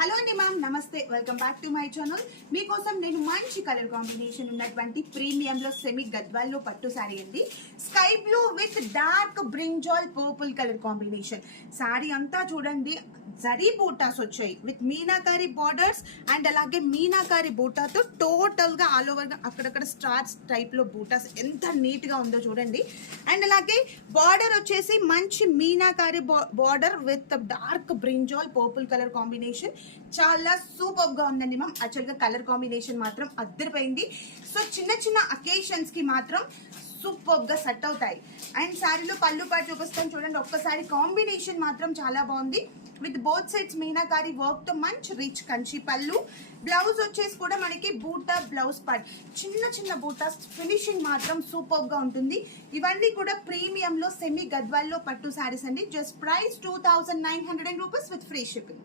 Hello అండి ma'am, నమస్తే. Welcome back to my channel. మీకోసం నేను మంచి కలర్ కాంబినేషన్ ఉన్నటువంటి ప్రీమియంలో సెమీ గద్వాల్లో పట్టు శారీ అండి. Sky blue with dark brinjal purple colour combination. Sari అంతా చూడండి, జరీ బూటాస్ వచ్చాయి విత్ మీనాకారి బార్డర్స్ అండ్ అలాగే మీనాకారి బూటాతో టోటల్ గా ఆల్ ఓవర్ గా అక్కడక్కడ స్టార్స్ టైప్ లో బూటాస్ ఎంత నీట్ గా ఉందో చూడండి. అండ్ అలాగే బార్డర్ వచ్చేసి మంచి meenakari border with dark brinjal purple colour combination. చాలా సూపర్ గా ఉందండి మ్యామ్. యాక్చువల్ గా కలర్ కాంబినేషన్ మాత్రం అద్దరిపోయింది. సో చిన్న చిన్న అకేషన్స్ కి మాత్రం సూపర్ గా సెట్ అవుతాయి. అండ్ శారీలో పళ్ళు పాటు చూపిస్తాను చూడండి. ఒక్కసారి కాంబినేషన్ మాత్రం చాలా బాగుంది with both sides meenakari work తో మంచి రిచ్ కంచి పళ్ళు. బ్లౌజ్ వచ్చేసి కూడా మనకి బూటా బ్లౌజ్ పార్ట్, చిన్న చిన్న బూటాస్, ఫినిషింగ్ మాత్రం సూపర్ గా ఉంటుంది. ఇవన్నీ కూడా ప్రీమియం లో సెమీ గద్వాల్లో పట్టు శారీస్ అండి. Just price 2900 rupees with free shipping.